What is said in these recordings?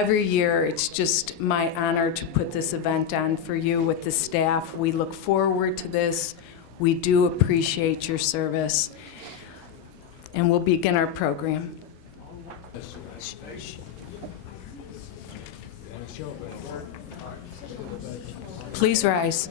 every year, it's just my honor to put this event on for you with the staff. We look forward to this. We do appreciate your service. And we'll begin our program. Please rise.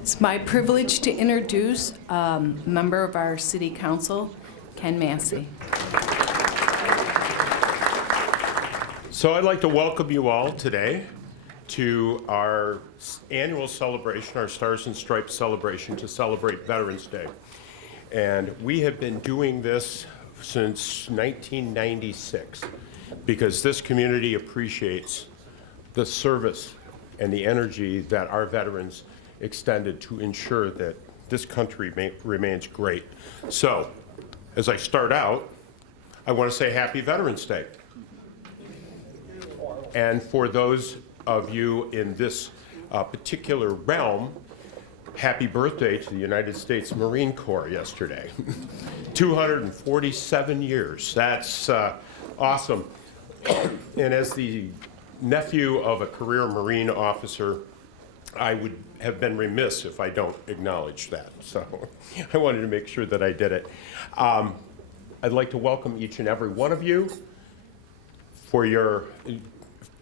It's my privilege to introduce a member of our City Council, Ken Massey. So I'd like to welcome you all today to our annual celebration, our Stars and Stripes celebration to celebrate Veterans Day. And we have been doing this since 1996 because this community appreciates the service and the energy that our veterans extended to ensure that this country remains great. So, as I start out, I want to say Happy Veterans Day. And for those of you in this particular realm, happy birthday to the United States Marine Corps yesterday. 247 years, that's awesome. And as the nephew of a career Marine officer, I would have been remiss if I don't acknowledge that. So I wanted to make sure that I did it. I'd like to welcome each and every one of you for your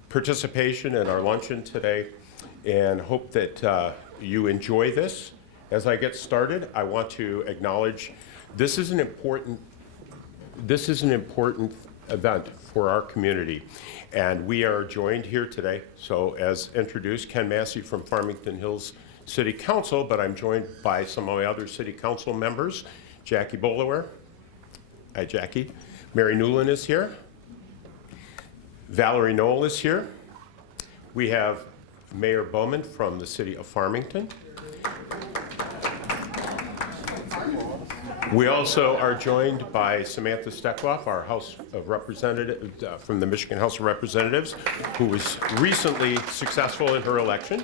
participation in our luncheon today, and hope that you enjoy this. As I get started, I want to acknowledge this is an important event for our community. And we are joined here today, so as introduced, Ken Massey from Farmington Hills City Council, but I'm joined by some of my other City Council members. Jackie Bolaware. Hi, Jackie. Mary Newland is here. Valerie Knoll is here. We have Mayor Bowman from the City of Farmington. We also are joined by Samantha Steckloff, our House of Representatives, from the Michigan House of Representatives, who was recently successful in her election,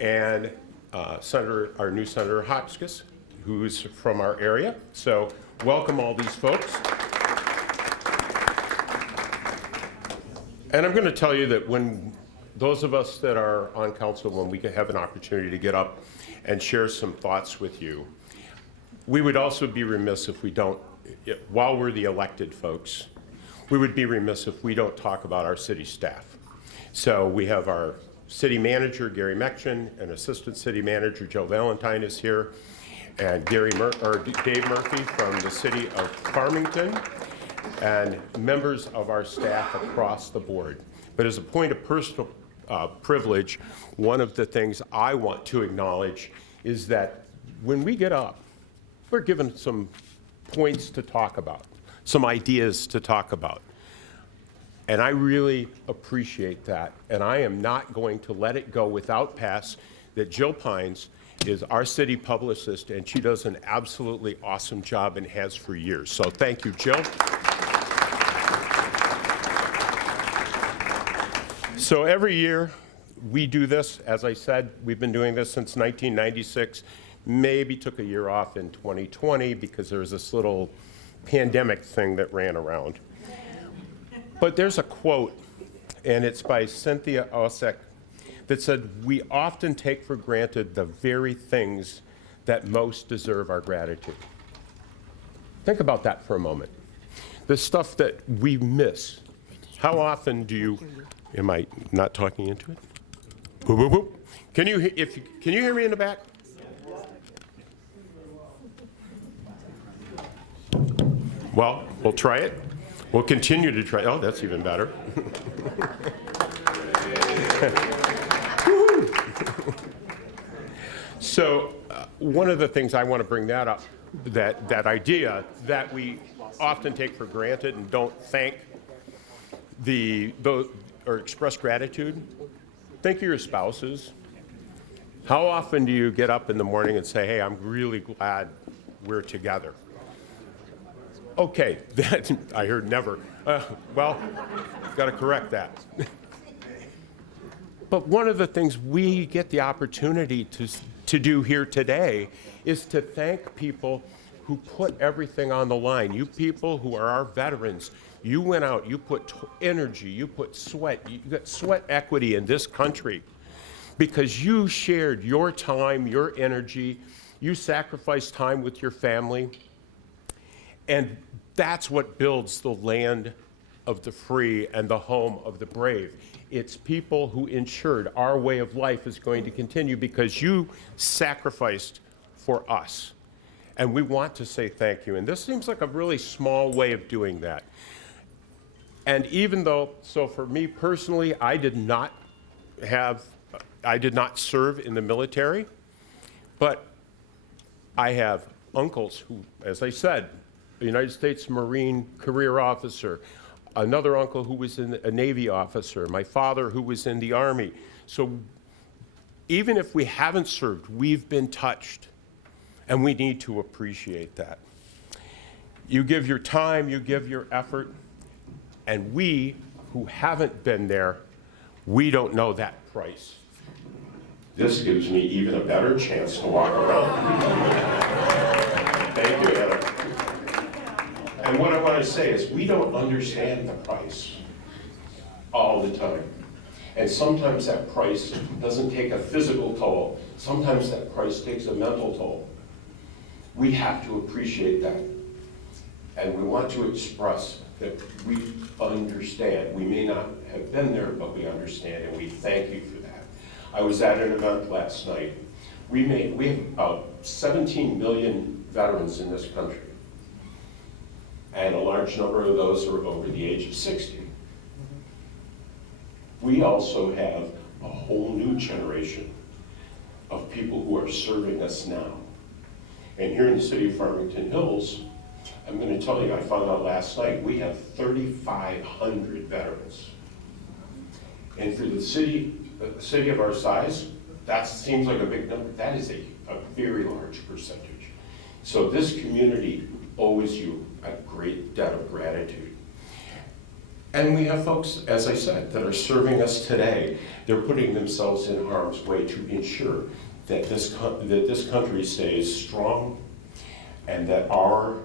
and our new Senator Hotchkiss, who's from our area. So welcome all these folks. And I'm going to tell you that when those of us that are on council, when we have an opportunity to get up and share some thoughts with you, we would also be remiss if we don't, while we're the elected folks, we would be remiss if we don't talk about our city staff. So we have our city manager, Gary Mechin, and assistant city manager, Joe Valentine is here, and Dave Murphy from the city of Farmington, and members of our staff across the board. But as a point of personal privilege, one of the things I want to acknowledge is that when we get up, we're given some points to talk about, some ideas to talk about. And I really appreciate that. And I am not going to let it go without pass that Jill Pines is our city publicist, and she does an absolutely awesome job and has for years. So thank you, Jill. So every year we do this. As I said, we've been doing this since 1996. Maybe took a year off in 2020 because there was this little pandemic thing that ran around. But there's a quote, and it's by Cynthia Osek, that said, "We often take for granted the very things that most deserve our gratitude." Think about that for a moment. The stuff that we miss. How often do you, am I not talking into it? Whoop, whoop, whoop. Can you hear me in the back? Well, we'll try it. We'll continue to try. Oh, that's even better. So one of the things I want to bring that up, that idea that we often take for granted and don't thank or express gratitude. Think of your spouses. How often do you get up in the morning and say, "Hey, I'm really glad we're together"? Okay, that I heard never. Well, got to correct that. But one of the things we get the opportunity to do here today is to thank people who put everything on the line. You people who are our veterans, you went out, you put energy, you put sweat, you got sweat equity in this country because you shared your time, your energy, you sacrificed time with your family, and that's what builds the land of the free and the home of the brave. It's people who ensured our way of life is going to continue because you sacrificed for us. And we want to say thank you. And this seems like a really small way of doing that. And even though, so for me personally, I did not serve in the military, but I have uncles who, as I said, a United States Marine career officer, another uncle who was a Navy officer, my father who was in the Army. So even if we haven't served, we've been touched, and we need to appreciate that. You give your time, you give your effort, and we who haven't been there, we don't know that price. This gives me even a better chance to walk around. Thank you, Anna. And what I want to say is we don't understand the price all the time. And sometimes that price doesn't take a physical toll. Sometimes that price takes a mental toll. We have to appreciate that. And we want to express that we understand. We may not have been there, but we understand, and we thank you for that. I was at an event last night. We have about 17 million veterans in this country. And a large number of those are over the age of 60. We also have a whole new generation of people who are serving us now. And here in the city of Farmington Hills, I'm going to tell you, I found out last night, we have 3,500 veterans. And for the city of our size, that seems like a big number. That is a very large percentage. So this community owes you a great debt of gratitude. And we have folks, as I said, that are serving us today. They're putting themselves in harm's way to ensure that this country stays strong and that our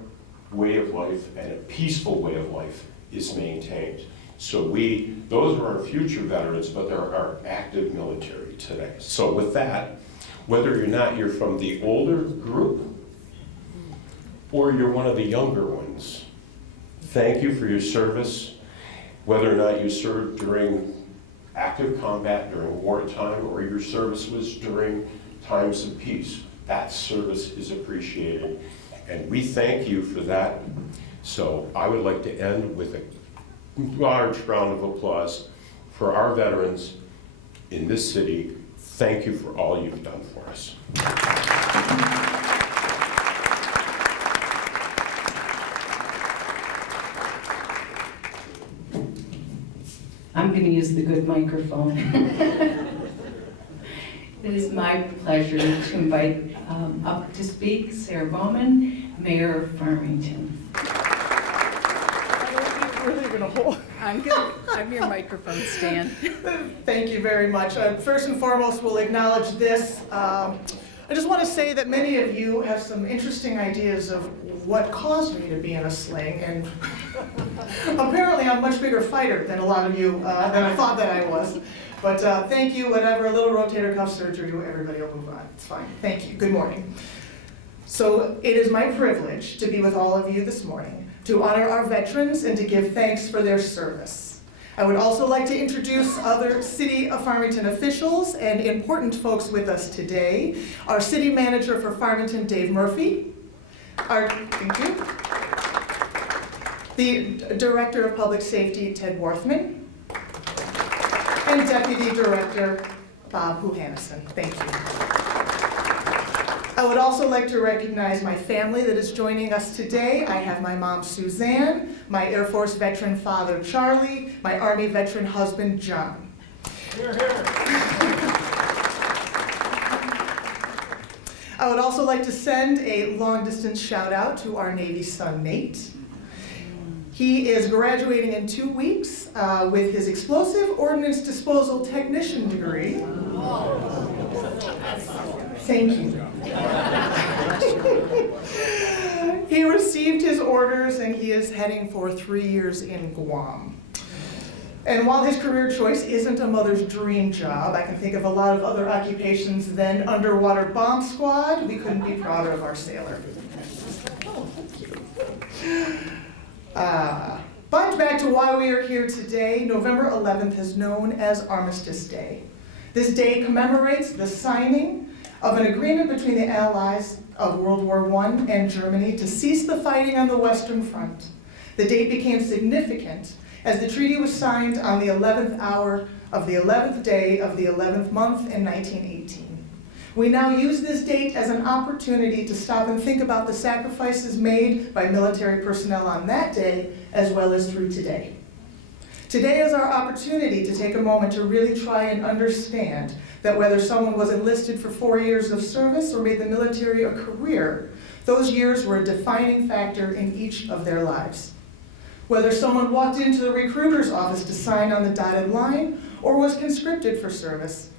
way of life and a peaceful way of life is maintained. So those are our future veterans, but they're our active military today. So with that, whether or not you're from the older group or you're one of the younger ones, thank you for your service. Whether or not you served during active combat, during wartime, or your service was during times of peace, that service is appreciated. And we thank you for that. So I would like to end with a large round of applause for our veterans in this city. Thank you for all you've done for us. I'm going to use the good microphone. It is my pleasure to invite up to speak Sara Bowman, Mayor of Farmington. I'm your microphone stand. Thank you very much. First and foremost, we'll acknowledge this. I just want to say that many of you have some interesting ideas of what caused me to be in a sling, and apparently I'm a much bigger fighter than a lot of you, than I thought that I was. But thank you, whatever, a little rotator cuff surgery, everybody will move on. It's fine. Thank you. Good morning. So it is my privilege to be with all of you this morning, to honor our veterans and to give thanks for their service. I would also like to introduce other City of Farmington officials and important folks with us today. Our City Manager for Farmington, Dave Murphy. Thank you. The Director of Public Safety, Ted Worthman. And Deputy Director, Bob Huhannison. Thank you. I would also like to recognize my family that is joining us today. I have my mom, Suzanne, my Air Force veteran father, Charlie, my Army veteran husband, John. Here, here. I would also like to send a long-distance shout-out to our Navy son, Nate. He is graduating in 2 weeks with his explosive ordnance disposal technician degree. Thank you. He received his orders and he is heading for 3 years in Guam. And while his career choice isn't a mother's dream job, I can think of a lot of other occupations than underwater bomb squad. We couldn't be prouder of our sailor. But back to why we are here today. November 11th is known as Armistice Day. This day commemorates the signing of an agreement between the Allies of World War I and Germany to cease the fighting on the Western Front. The date became significant as the treaty was signed on the 11th hour of the 11th day of the 11th month in 1918. We now use this date as an opportunity to stop and think about the sacrifices made by military personnel on that day, as well as through today. Today is our opportunity to take a moment to really try and understand that whether someone was enlisted for 4 years of service or made the military a career, those years were a defining factor in each of their lives. Whether someone walked into the recruiter's office to sign on the dotted line or was conscripted for service,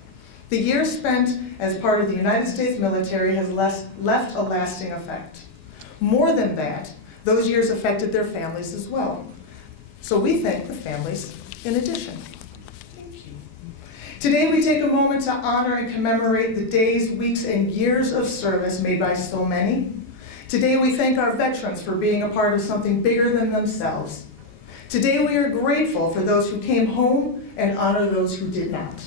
the years spent as part of the United States military has left a lasting effect. More than that, those years affected their families as well. So we thank the families in addition. Today we take a moment to honor and commemorate the days, weeks, and years of service made by so many. Today we thank our veterans for being a part of something bigger than themselves. Today we are grateful for those who came home and honor those who did not.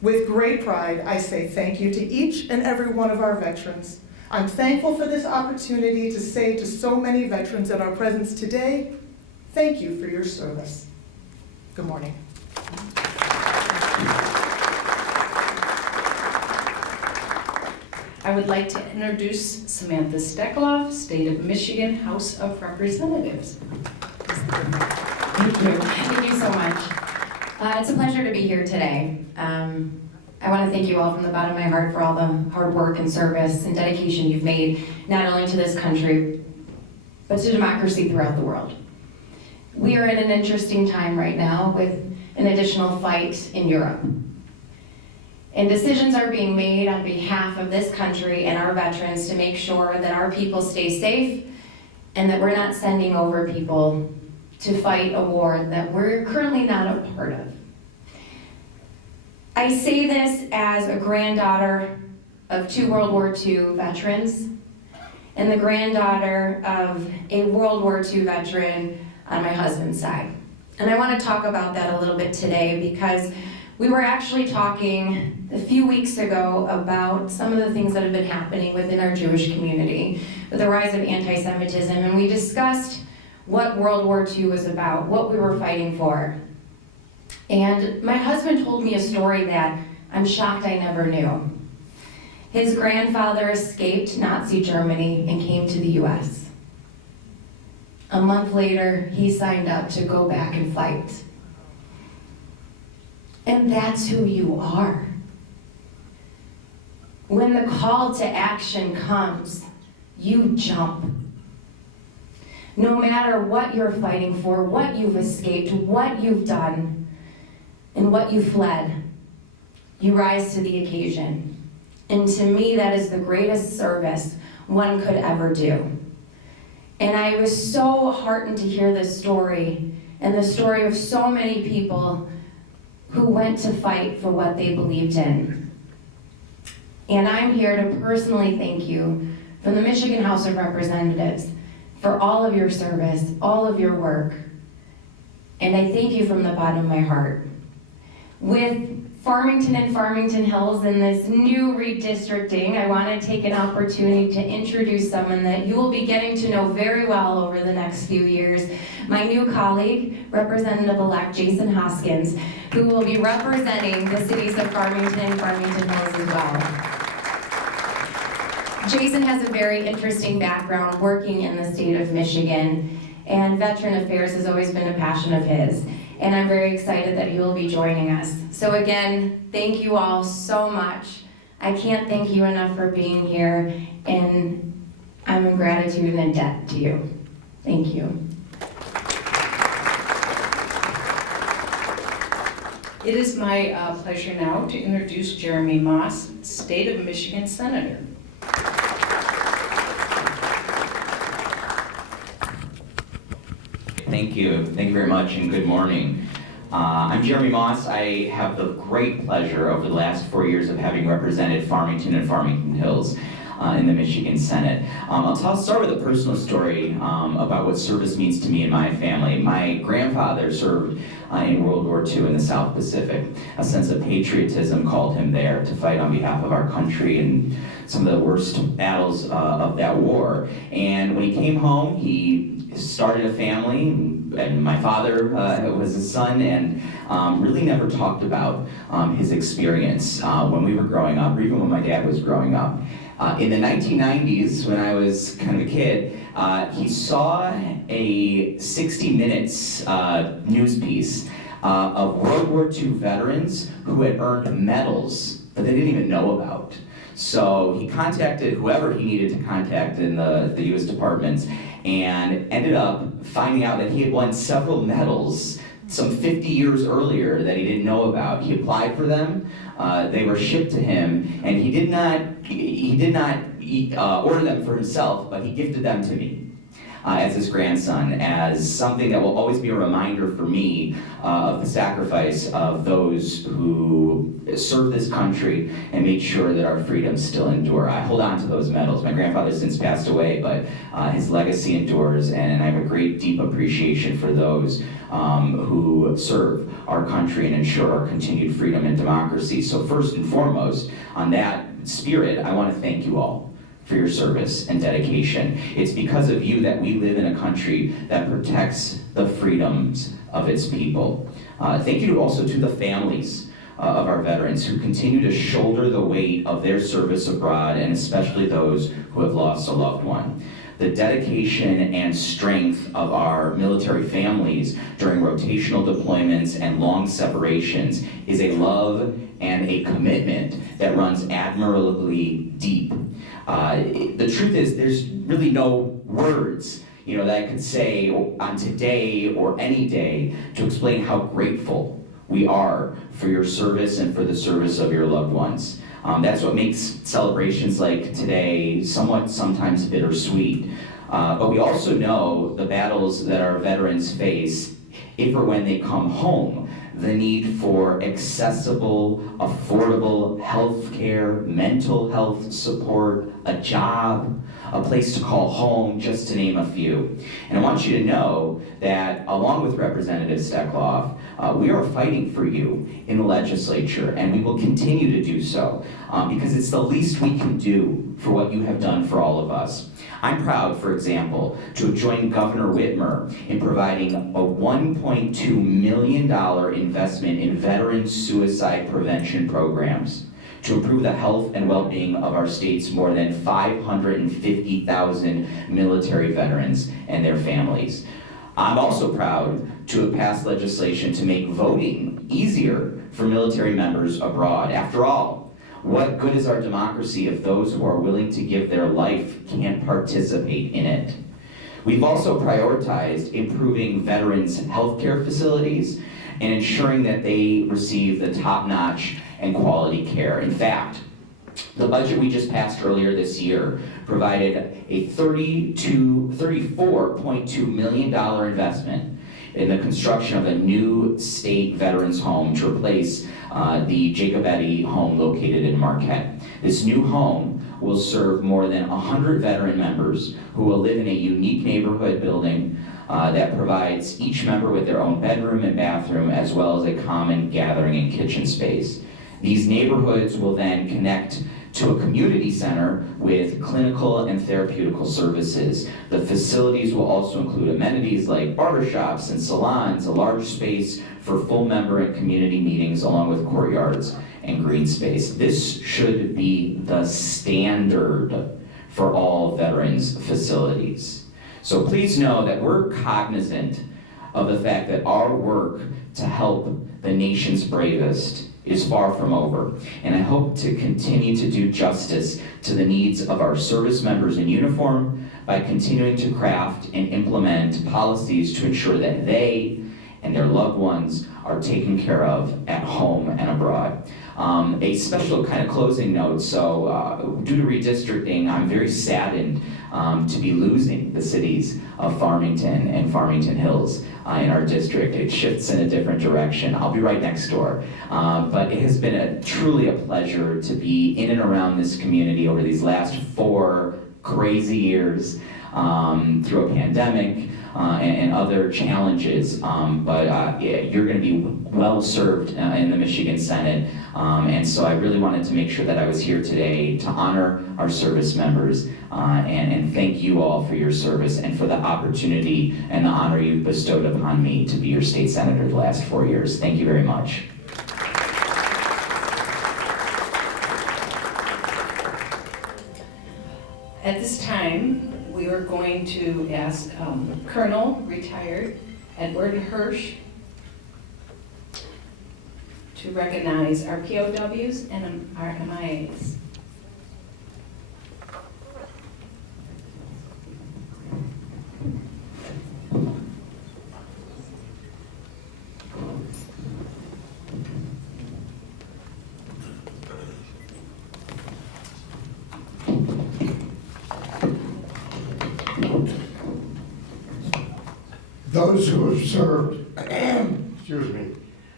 With great pride, I say thank you to each and every one of our veterans. I'm thankful for this opportunity to say to so many veterans in our presence today, thank you for your service. Good morning. I would like to introduce Samantha Steckloff, State of Michigan House of Representatives. Thank you. Thank you so much. It's a pleasure to be here today. I want to thank you all from the bottom of my heart for all the hard work and service and dedication you've made, not only to this country, but to democracy throughout the world. We are in an interesting time right now with an additional fight in Europe. And decisions are being made on behalf of this country and our veterans to make sure that our people stay safe and that we're not sending over people to fight a war that we're currently not a part of. I say this as a granddaughter of 2 World War II veterans and the granddaughter of a World War II veteran on my husband's side. And I want to talk about that a little bit today because we were actually talking a few weeks ago about some of the things that have been happening within our Jewish community with the rise of anti-Semitism, and we discussed what World War II was about, what we were fighting for. And my husband told me a story that I'm shocked I never knew. His grandfather escaped Nazi Germany and came to the US. A month later, he signed up to go back and fight. And that's who you are. When the call to action comes, you jump. No matter what you're fighting for, what you've escaped, what you've done, and what you fled, you rise to the occasion. And to me, that is the greatest service one could ever do. And I was so heartened to hear this story, and the story of so many people who went to fight for what they believed in. And I'm here to personally thank you from the Michigan House of Representatives for all of your service, all of your work. And I thank you from the bottom of my heart. With Farmington and Farmington Hills in this new redistricting, I want to take an opportunity to introduce someone that you will be getting to know very well over the next few years. My new colleague, Representative-elect Jason Hoskins, who will be representing the cities of Farmington and Farmington Hills as well. Jason has a very interesting background working in the state of Michigan, and veteran affairs has always been a passion of his. And I'm very excited that he will be joining us. So again, thank you all so much. I can't thank you enough for being here, and I'm in gratitude and in debt to you. Thank you. It is my pleasure now to introduce Jeremy Moss, State of Michigan Senator. Thank you. Thank you very much, and good morning. I'm Jeremy Moss. I have the great pleasure over the last 4 years of having represented Farmington and Farmington Hills in the Michigan Senate. I'll start with a personal story about what service means to me and my family. My grandfather served in World War II in the South Pacific. A sense of patriotism called him there to fight on behalf of our country in some of the worst battles of that war. And when he came home, he started a family, and my father was his son, and really never talked about his experience when we were growing up, or even when my dad was growing up. In the 1990s, when I was kind of a kid, he saw a 60 Minutes news piece of World War II veterans who had earned medals that they didn't even know about. So he contacted whoever he needed to contact in the U.S. departments, and ended up finding out that he had won several medals some 50 years earlier that he didn't know about. He applied for them, they were shipped to him, and he did not order them for himself, but he gifted them to me as his grandson, as something that will always be a reminder for me of the sacrifice of those who serve this country and make sure that our freedoms still endure. I hold on to those medals. My grandfather has since passed away, but his legacy endures, and I have a great, deep appreciation for those who serve our country and ensure our continued freedom and democracy. So first and foremost, on that spirit, I want to thank you all for your service and dedication. It's because of you that we live in a country that protects the freedoms of its people. Thank you also to the families of our veterans who continue to shoulder the weight of their service abroad, and especially those who have lost a loved one. The dedication and strength of our military families during rotational deployments and long separations is a love and a commitment that runs admirably deep. The truth is, there's really no words, that I could say on today or any day to explain how grateful we are for your service and for the service of your loved ones. That's what makes celebrations like today sometimes bittersweet. But we also know the battles that our veterans face if or when they come home. The need for accessible, affordable health care, mental health support, a job, a place to call home, just to name a few. And I want you to know that along with Representative Steckloff, we are fighting for you in the legislature, and we will continue to do so because it's the least we can do for what you have done for all of us. I'm proud, for example, to have joined Governor Whitmer in providing a $1.2 million investment in veteran suicide prevention programs to improve the health and well-being of our state's more than 550,000 military veterans and their families. I'm also proud to have passed legislation to make voting easier for military members abroad. After all, what good is our democracy if those who are willing to give their life can't participate in it? We've also prioritized improving veterans' healthcare facilities and ensuring that they receive the top-notch and quality care. In fact, The budget we just passed earlier this year provided a $34.2 million investment in the construction of a new state veterans home to replace the Jacobetti home located in Marquette. This new home will serve more than 100 veteran members who will live in a unique neighborhood building that provides each member with their own bedroom and bathroom, as well as a common gathering and kitchen space. These neighborhoods will then connect to a community center with clinical and therapeutical services. The facilities will also include amenities like barbershops and salons, a large space for full member and community meetings, along with courtyards and green space. This should be the standard for all veterans facilities. So please know that we're cognizant of the fact that our work to help the nation's bravest is far from over, and I hope to continue to do justice to the needs of our service members in uniform by continuing to craft and implement policies to ensure that they and their loved ones are taken care of at home and abroad. A special kind of closing note, so due to redistricting, I'm very saddened to be losing the cities of Farmington and Farmington Hills in our district. It shifts in a different direction. I'll be right next door. But it has been truly a pleasure to be in and around this community over these last 4 crazy years through a pandemic and other challenges. But you're going to be well served in the Michigan Senate. And so I really wanted to make sure that I was here today to honor our service members and thank you all for your service and for the opportunity and the honor you've bestowed upon me to be your state senator the last 4 years. Thank you very much. At this time, we are going to ask Colonel, retired, Edward Hirsch, to recognize our POWs and our MIAs. Those who have served,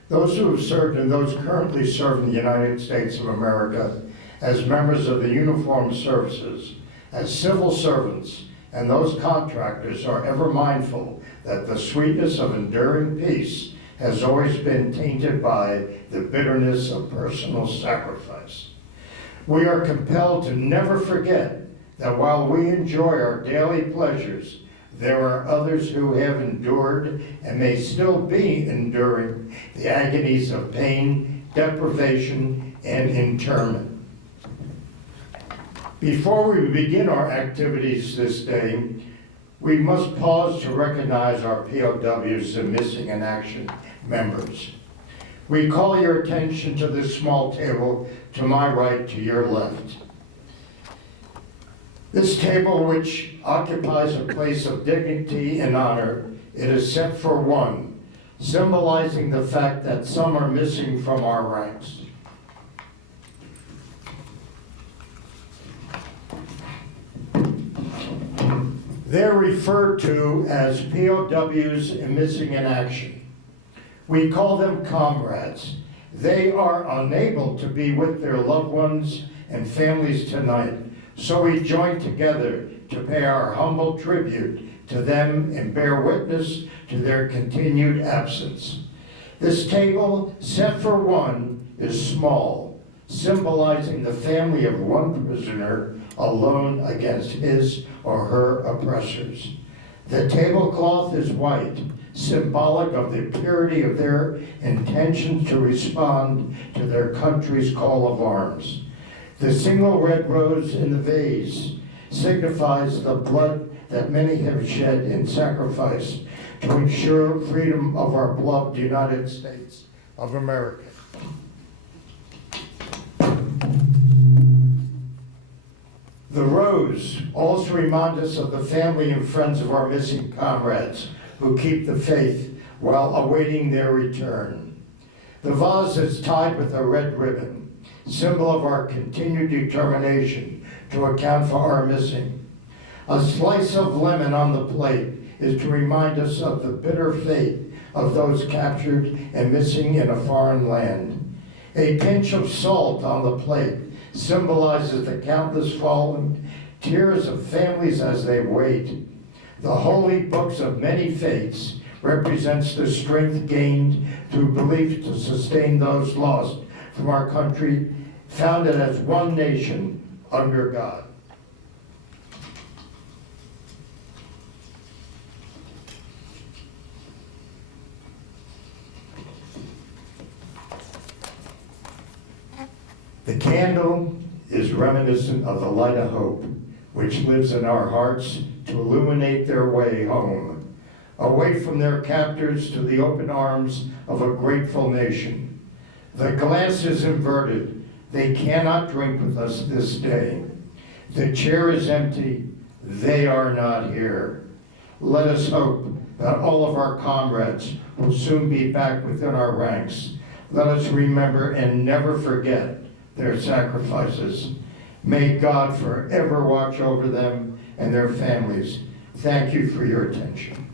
those who have served and those currently serve in the United States of America as members of the uniformed services, as civil servants, and those contractors are ever mindful that the sweetness of enduring peace has always been tainted by the bitterness of personal sacrifice. We are compelled to never forget that while we enjoy our daily pleasures, there are others who have endured and may still be enduring the agonies of pain, deprivation, and internment. Before we begin our activities this day, we must pause to recognize our POWs and missing in action members. We call your attention to this small table to my right, to your left. This table, which occupies a place of dignity and honor, it is set for one, symbolizing the fact that some are missing from our ranks. They're referred to as POWs and missing in action. We call them comrades. They are unable to be with their loved ones and families tonight, so we join together to pay our humble tribute to them and bear witness to their continued absence. This table, set for one, is small, symbolizing the family of one prisoner alone against his or her oppressors. The tablecloth is white, symbolic of the purity of their intentions to respond to their country's call of arms. The single red rose in the vase signifies the blood that many have shed in sacrifice to ensure freedom of our beloved United States of America. The rose also reminds us of the family and friends of our missing comrades who keep the faith while awaiting their return. The vase is tied with a red ribbon. symbol of our continued determination to account for our missing. A slice of lemon on the plate is to remind us of the bitter fate of those captured and missing in a foreign land. A pinch of salt on the plate symbolizes the countless fallen tears of families as they wait. The holy books of many faiths represents the strength gained through belief to sustain those lost from our country, founded as one nation under God. The candle is reminiscent of the light of hope, which lives in our hearts to illuminate their way home, away from their captors to the open arms of a grateful nation. The glass is inverted. They cannot drink with us this day. The chair is empty. They are not here. Let us hope that all of our comrades will soon be back within our ranks. Let us remember and never forget their sacrifices. May God forever watch over them and their families. Thank you for your attention.